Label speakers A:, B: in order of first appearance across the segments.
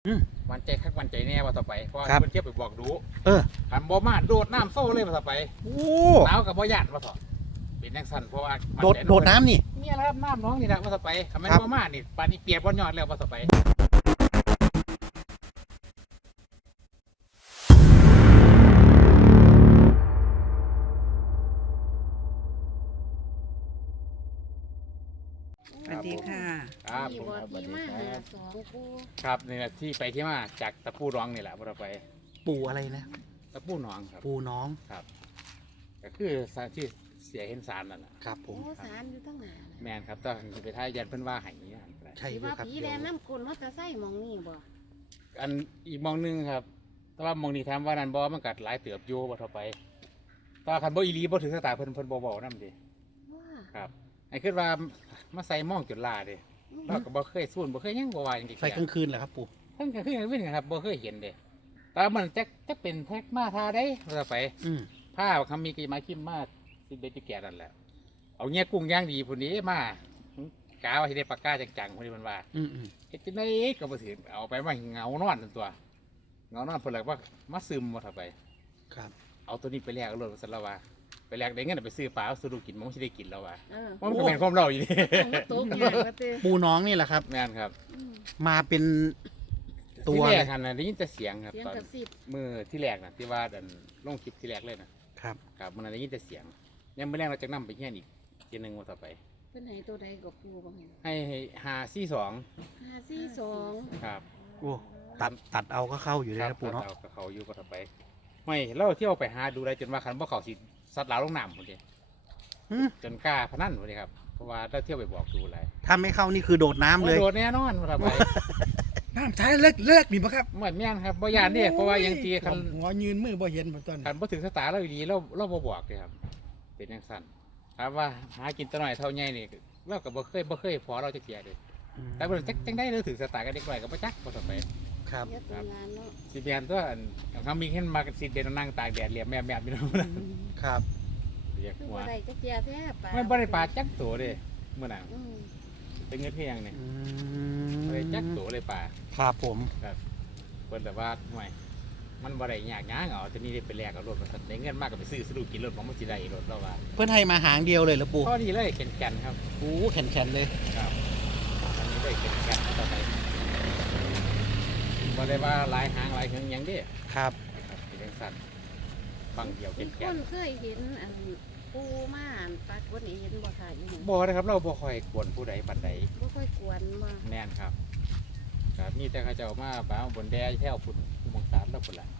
A: มันใจคักมันใจแน่ว่าต่อไปเพราะเพื่อนเทียบไปบอกดูขันบ่มาโดดน้ำโซ่เลยว่าต่อไปหนาวกับบ่หยาดว่าต่อเป็นนักสั่นเพราะว่า
B: โดดน้ำนี่
A: นี่แหละครับน้ำน้องนี่แหละว่าต่อไปขันไม่บ่มานี่ปานนี้เปียกบ่ยอดแล้วว่าต่อไป
C: สวัสดีค่ะ
A: ครับผมครับสวัสดีครับครับนี่แหละที่ไปที่มาจากตะปูร้องนี่แหละว่าต่อไป
B: ปู่อะไรนะ
A: ตะปูน้องครับ
B: ปู่น้อง
A: ครับก็คือสารที่เสียเห็นสารนั่นแหละ
B: ครับผม
D: สารอยู่ตั้งนาน
A: แมนครับต้องไปท้ายยันเพิ่นว่าหายนี่
B: ใช่ครับ
D: ผีแดงน้ำกุลว่าจะใส่มองนี่บ่
A: อันอีกมองนึงครับแต่ว่ามองนี่ทำว่านันบ่มันกัดหลายเติบโยบ่ต่อไปตาคันบ่อีลีบ่ถึงสตาเพิ่นบ่บอกนั่นดิครับไอ้คือว่ามาใส่มองจุดลาดิเราก็บ่เคยสูนบ่เคยยังบ่ว่าอย่างนี้
B: ใส่กลางคืนเหรอครับปู่
A: กลางคืนวิ่งครับบ่เคยเห็นเด้แต่มันจะเป็นแท็กมาทาได้ต่อไปผ้าคำมีกี่ไม้คิมมาสิเบ็ดจุแก่นั่นแหละเอาเงี้ยกุ้งย่างดีพุ่นนี้มากาวให้ได้ปากกาจังๆพุ่นนี้มันว่าเฮ็ดจังได๋ก็บ่ถึงเอาไปมาเงานอนตัวเงานอนเพิ่นเลยว่ามาซึมว่าต่อไป
B: ครับ
A: เอาตัวนี้ไปแลกรถซั่นแล้วว่าไปแลกได้เงินไปซื้อปลาซื้อดูกินมันไม่ได้กินแล้วว่ะมันก็เป็นความเราอยู่นี่
B: ปู่น้องนี่แหละครับ
A: แม่นครับ
B: มาเป็นตัว
A: ที่แรกนะได้ยินแต่เสียงครับตอนมือที่แรกนะที่ว่าดันลงคลิปที่แรกเลยนะครับครับมันได้ยินแต่เสียงยังไม่แรกเราจะนำไปแค่อีกทีนึงว่าต่อไป
D: เป็นไหนตัวใดกับปูบ้าง
A: ให้
D: 542
A: ครับ
B: โอ้ตัดเอาก็เข้าอยู่เลยนะปู่เนาะ
A: ก็เขาอยู่ก็ต่อไปไม่เราเที่ยวไปหาดูได้จนว่าคันบ่เขาสิสัตว์หลาลงน้ำคนเดียวจนกล้าพนันคนเดียวครับเพราะว่าเราเที่ยวไปบอกดูอะไร
B: ถ้าไม่เข้านี่คือโดดน้ำเลย
A: โดดแน่นอนว่าต่อไป
E: น้ำใช้เลิกดีป่ะครับ
A: เหมือนแม่นครับบ่ยานเนี่ยเพราะว่ายังตีคัน
E: หัวยืนมือบ่เห็นบ่ต้น
A: คันบ่ถึงสตาร์เราดีเราบ่บอกเลยครับเป็นอย่างสั้นครับว่าหากินตะหน่อยเท่าใหญ่นี่เราก็บ่เคยพอเราจะเสียเลยแต่บ่จังได้เราถึงสตาร์กันได้ก่อยก็บ่จักบ่ต่อไป
B: ครับ
A: สิเบียนตัวเขามีเห็นมากันสิเดนนั่งตากแดดเหลี่ยมแม่พี่น้อง
B: ครับ
A: เรียกว่า
D: ได้จักเจียแท้ปลา
A: ไม่บ่ได้ปลาจักตัวเด้เมื่อนั้นเป็นเงินเพียงเนี่ยบ่ได้จักตัวเลยปลา
B: ครับผม
A: ครับเพิ่นแต่ว่าทำไมมันบ่ได้ยากหยังเอาแต่นี่ได้ไปแลกเอารถมาได้เงินมากก็ไปซื้อสะดุกินรถของมันสิได้รถเราว่า
B: เพิ่นให้มาหางเดียวเลยเหรอปู่
A: ก็ดีเลยแข็งครับ
B: โอ้แข็งเลย
A: ครับอันนี้ได้แข็งต่อไปบ่ได้ว่าหลายหางหลายเฮืองหยังเด้
B: ครับ
A: เป็นสัตว์ฟังเดียวแข็ง
D: คนเคยเห็นอันปูม่านปลากวนเห็นบ่ค่ะอยู่
A: บ่นะครับเราบ่ค่อยกวนผู้ใดปานใด
D: บ่ค่อยกวนมา
A: แน่นครับครับนี่แต่เขาจะเอามาบ้าบนแดดแถวฝุ่นมองสารแล้วฝุ่นละ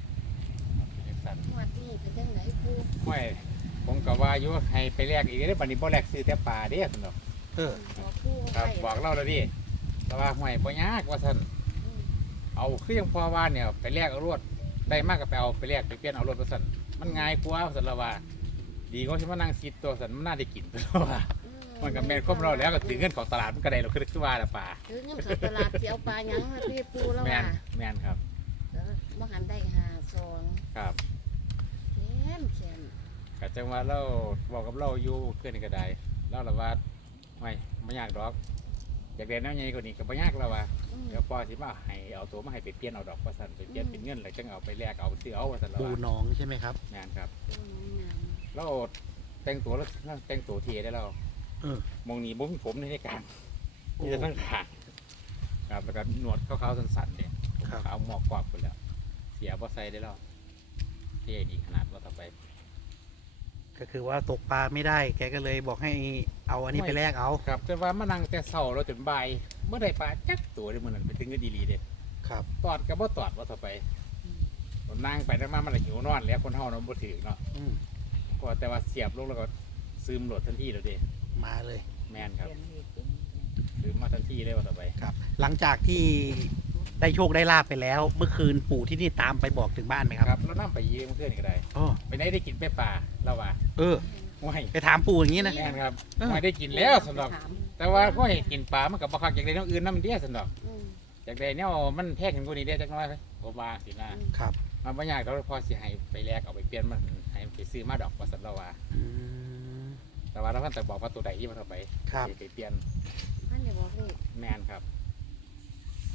D: วัดนี้เป็นจังไหนปู
A: ไม่ผมก็ว่าอยู่ให้ไปแลกอีกได้บัดนี้บ่แลกซื้อแต่ปลาเด้สนุกครับบอกเล่าแล้วดิแต่ว่าห่วยบ่ยากว่าซั่นเอาคือยังพอว่าเนี่ยไปแลกเอารถได้มากก็ไปเอาไปแลกไปเปลี่ยนเอารถว่าซั่นมันง่ายกว่าซั่นละว่าดีกว่าสิมานั่งคิดตัวซั่นมันน่าได้กินตัวว่ามันก็แม่นครบเราแล้วก็ถือเงินของตลาดมันก็ได้เราคือว่าละปลา
D: ถือเงินของตลาดสิเอาปลาหยังมาพี่ปูแล้วว่า
A: แม่นครับ
D: บ่หันได้52
A: ครับ
D: แข็ง
A: ก็จังว่าเราบอกกับเราอยู่เพื่อนก็ได้เราละว่าไม่ยากดอกอยากเรียนน้ำใหญ่กว่านี้ก็ไม่ยากแล้วว่าเดี๋ยวพอที่มาให้เอาตัวมาให้ไปเปลี่ยนเอาดอกว่าสั่นไปเปลี่ยนเป็นเงินแล้วจังเอาไปแลกเอาซื้อเอาว่าสั่นแล้ว
B: ปูน้องใช่ไหมครับ
A: งานครับเราแต่งตัวแล้วแต่งตัวเทียได้เรามองนี้บ่มีผมในการที่จะตั้งขาครับแล้วก็หนวดขาวๆสันๆเนี่ยขาวหมอกกรอบหมดแล้วเสียบ่ใส่ได้แล้วเท่ดีขนาดว่าต่อไป
B: ก็คือว่าตกปลาไม่ได้แกก็เลยบอกให้เอาอันนี้ไปแลกเอา
A: ครับจนว่ามานั่งแต่เช้าเราจนบ่ายเมื่อใดปลาจักตัวเลยเมื่อนั้นไปถึงก็ดีๆเด็ด
B: ครับ
A: ตอดกับบ่ตอดว่าต่อไปนั่งไปนั่งมามันหิวนอนแล้วคนเฮาเนาะบ่ถือเนาะก็แต่ว่าเสียบลงแล้วก็ซึมโหลดทันทีแล้วเด้
B: มาเลย
A: แม่นครับซึมมาทันทีเลยว่าต่อไป
B: ครับหลังจากที่ได้โชคได้ลาบไปแล้วเมื่อคืนปู่ที่นี่ตามไปบอกถึงบ้านไหมครับ
A: ครับแล้วนั่งไปยืมเพื่อนก็ได้ไปไหนได้กินไปป่าเราว่า
B: ไปถามปู่อย่างนี้นะ
A: แม่นครับไม่ได้กินแล้วสำหรับแต่ว่าก็ให้กินปลามันกับปลาคักอย่างใดน้องอื่นน้ำเดียสำหรับอย่างใดเนี่ยมันแพงขึ้นกว่านี้ได้จักน้อยโอบาสินะครับมันไม่ยากเราพอสิให้ไปแลกเอาไปเปลี่ยนมันให้ไปซื้อมาดอกว่าสำหรับว่าแต่ว่าเราท่านแต่บอกว่าตัวใดที่มันเอาไปเปลี่ยน
D: ท่านอย่าบอกเลย
A: แม่นครับ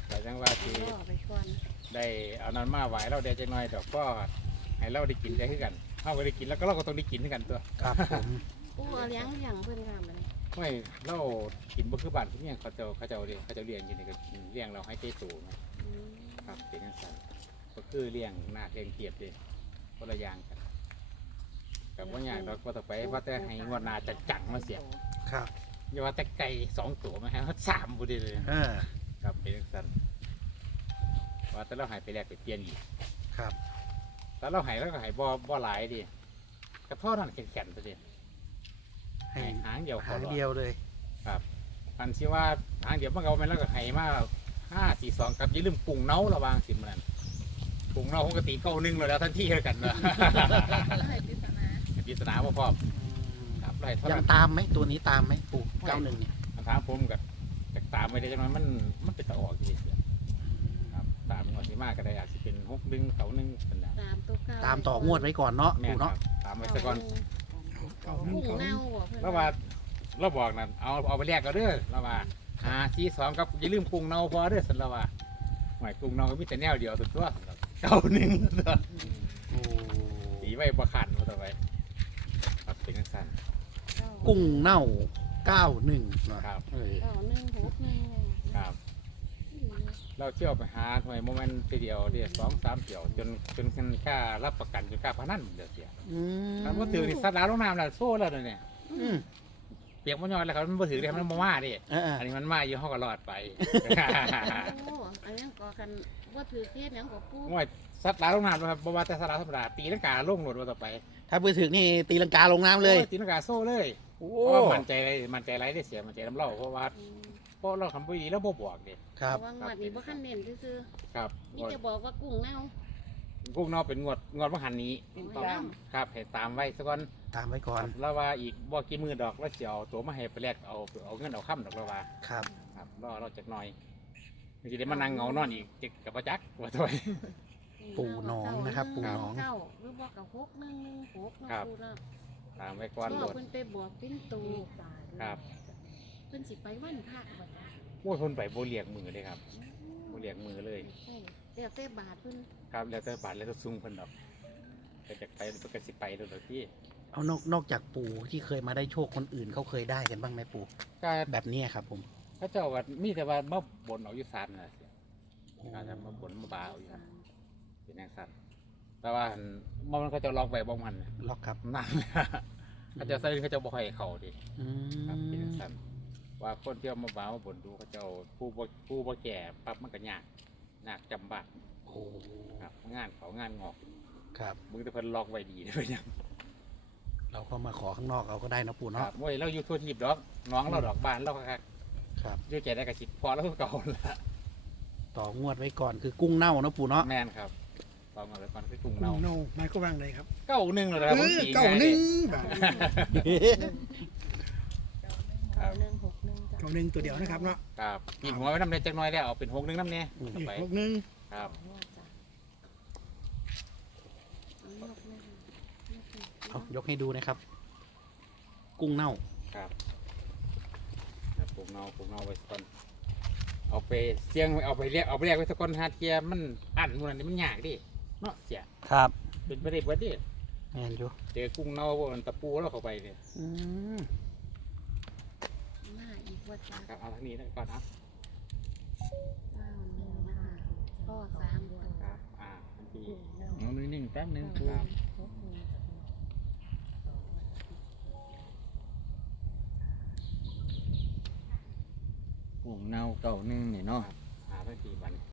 A: แต่จังว่าที่
D: รอไปก่อน
A: ได้เอานั้นมาไหวเราได้จังน้อยดอกก็ให้เราได้กินได้คือกันเฮาก็ได้กินแล้วก็เราก็ต้องได้กินคือกันตัว
B: ครับผม
D: ปูเอาเลี้ยงเพิ่นค่ะมัน
A: ไม่เรากินบ่คือบ้านคือเนี่ยเขาเจ้าเลี้ยงอยู่นี่ก็กินเลี้ยงเราให้เตตูนะ
D: อืม
A: ครับเป็นจังซั่นก็คือเลี้ยงนาคเลี้ยงเกียบเด้คนละอย่างกันกับว่าอย่างเราก็ต่อไปว่าแต่ให้งวดหน้าจะจังมาเสีย
B: ครับ
A: อย่าว่าแต่ไก่2ตัวมาให้เขา3บ่ได้เลย
B: เออ
A: ครับเป็นจังซั่นว่าแต่เราให้ไปแลกไปเปลี่ยนอีก
B: ครับ
A: แต่เราให้แล้วก็ให้บ่หลายดิกระท่อนั่นแข็งๆซะดิ
B: ให้
A: ให้หางเดียวพอ
B: หาง
A: รอด
B: เดียวเลย
A: ครับอันที่ว่าหางเดียวมันก็เอาไปแล้วก็ให้มา5 4 2ครับอย่าลืมปรุงเนาระวังสิมันปรุงเนาปกติเก้าหนึ่งเลยแล้วทันทีแล้วกันเนอะ
D: ให้ปริศนา
A: ปริศนาบ่พร้อมครับได้เท่า
B: ยั
A: นั้
B: ง
A: น
B: ตามไหมตัวนี้ตามไหมปู่91เนี่ย
A: คำถามผมกับจากตามไม่ได้จังนั้นมันเป็นตะออกอยู่ดีครับตามงวดที่มากก็ได้อาจจะเป็น61 91เป็นแล้ว
D: ตามตัวเก่า
B: ตามต่องวดไว้ก่อนเนาะ
A: แม่น
B: ปู่
A: ครั
B: เนาะ
A: บตามไว้ซะก่อน
E: เก่า
D: กุ้ง
E: เก่า
D: เน่าบ่เพิ่น
A: แล้วว่าเราบอกนั่นเอาไปแลกก็เด้อแล้วว่า4 2ครับอย่าลืมปรุงเนาพอเด้อสันแล้วว่าหมายปรุงเนาก็มีแต่แนวเดียวตัว91ตัว
B: โอ้
A: ตีไว้บ่ขันว่าต่อไปครับเป็นจังซั่น
B: กุ้งเน่า91เนาะ
A: ครับ
B: เออ
D: 9161
A: ครับ เราเที่ยวไปหาหน่วยโมเมนต์ทีเดียวเดียว2-3เที่ยวจนค่ารับประกันจนค่าพนันเดือดเสีย
B: อืม
A: คันว่าถือนี่สัตว์ร้ายลงน้ำแล้วโซ่แล้วเนี่ย
B: อืม
A: เปียกมันย้อนแล้วครับมันบ่ถือเลยมันมาดิ
B: เออ
A: อันนี้มันมาอยู่ห้องก็รอดไป
D: โอ้อันนั้นก็กันว่าถือเทียนหยังก็ปู
A: ว่าสัตว์ร้ายลงน้ำนะครับบ่ว่าแต่สัตว์ร้ายธรรมดาตีลังกาลงหลดว่าต่อไป
B: ถ้าไปถึงนี่ตีลังกาลงน้ำเลย
A: โอ้ตีลังกาโซ่เลย
B: โอ้
A: เพราะว่ามันใจไรได้เสียมันใจน้ำเล่าเพราะว่าเราทำบ่ดีแล้วบ่บอกดิ
B: ครับ
D: ว่างวดนี้บ่คันเน้นซื่อ
A: ครับ
D: ๆนี่จะบอกว่ากุ้งเน่า
A: กุ้งนอกเป็นงวดว่าหันนี้
D: ตาม
A: ครับให้ตามไว้ซะก่อน
B: ตามไว้ก่อน
A: แล้วว่าอีกบ่กี่มือดอกแล้วสิเอาตัวมาให้ไปแลกเอาเงินเอาค่ำดอกแล้วว่า
B: ครับ
A: ครับเราจักหน่อยมันสิได้มานั่งเหงานอนอีกจิกกับบ่จักว่าถ้วย
B: ปู่หนองนะครับปู่หนอง
D: เก้าหรือบอกกับ6116เนาะ
A: ครับ
D: ปูเนาะ
A: ตามไว้ก่อนโหล
D: พ่อ
A: ด
D: เพิ่นไปบอกเป็นตู
A: ครับ
D: เพิ่นสิไปวันพระบ่จ้ะ
A: โอ้ยเพิ่นไปบ่เรียกมือเลยครับบ่เรียกมือเลย
D: เดี๋ยวแต่บาทเพิ่น
A: ครับแล้วแต่บาทแล้วแต่ซุ่มเพิ่นดอกก็จะไปเพิ่นก็สิไปโดยที่
B: เอานอกจากปู่ที่เคยมาได้โชคคนอื่นเขาเคยได้กันบ้างไหมปู่
A: ก็
B: แบบเนี้ยครับผม
A: พระเจ้าว่ามีแต่ว่ามาบนเอาอยู่ศาลน่ะสิอาจจะมาบนมาบาเอาอยู่เป็นจังซั่นแต่ว่าหั่นมันเขาเจะล็อกไว้บ่มันน่ะ
B: ล็อกครับ
A: นั่นแหละเขาเจะใส่เขาเจะบ่ให้เข้าดิ
B: อื
A: ครับเป็น
B: ม
A: จังซั่นว่าคนที่เอามาบ่าวมาบ่นดูเขาเจ้าผู้บ่แก่ปั๊บมันก็ยากจำบัตร
B: โอ้
A: ครับงานเขางานงอก
B: ครับ
A: มึงแต่เพิ่นล็อกไว้ดีเด้อเพิ่นยัง
B: เราก็มาขอข้างนอกเอาก็ได้นะปู่
A: ค
B: เนาะ
A: รับโอ้ยเราอยู่ทั่วทีบดอกน้องเราดอกบ้านเราคัก
B: ครับ
A: ๆอยู่ใจได้ก็สิพอแล้วคือเก่าละ
B: ต่องวดไว้ก่อนคือกุ้งเน่านะปู่เนาะ
A: แม่นครับตอนมาแล้วก่อนคือกรุง
E: เน่า
A: เรา
E: เน่าหมายก็ว่างเลยครับ
A: เก้าหนึ่งเลยนะผมตี
E: เก่า
A: ง่าย
E: ห
A: เล
E: นึ่
A: ย
E: งบาท
D: 9161จ้ะ
E: เก่าหนึ่งตัวเดียวนะครับเนาะ
A: ครับยิงหัวไว้น้ำเนยจักหน่อยแล้วเอาเป็น6 1น้ำเนี่ย
E: อีก
A: ไป
E: 61
A: ครับ
B: เอายกให้ดูนะครับ กุ้งเน่า
A: ครับปลูกเนาไว้ก่อนเอาไปเสียงเอาไปเรียกไว้สักคนหาเทียมันอันมันนี่มันยากดิเนาะเสีย
B: ครับ
A: เป็นไปได้เบิดดิ
B: แม่นอยู่
A: เจอกุ้งเน่ามันตะปูแล้วเข้าไปเนี่ย
B: อืม
D: มาอีกว่าจ้ะ
A: ครับเอาทางนี้ก่อนนะ
D: 91พ่อ3ตัว
A: ครับทันที
C: เอานิ่งๆแป๊บนึง
A: ครับ
C: ปุ่มเนาเก่านึงนี่เนาะ
A: ทันทีบัดน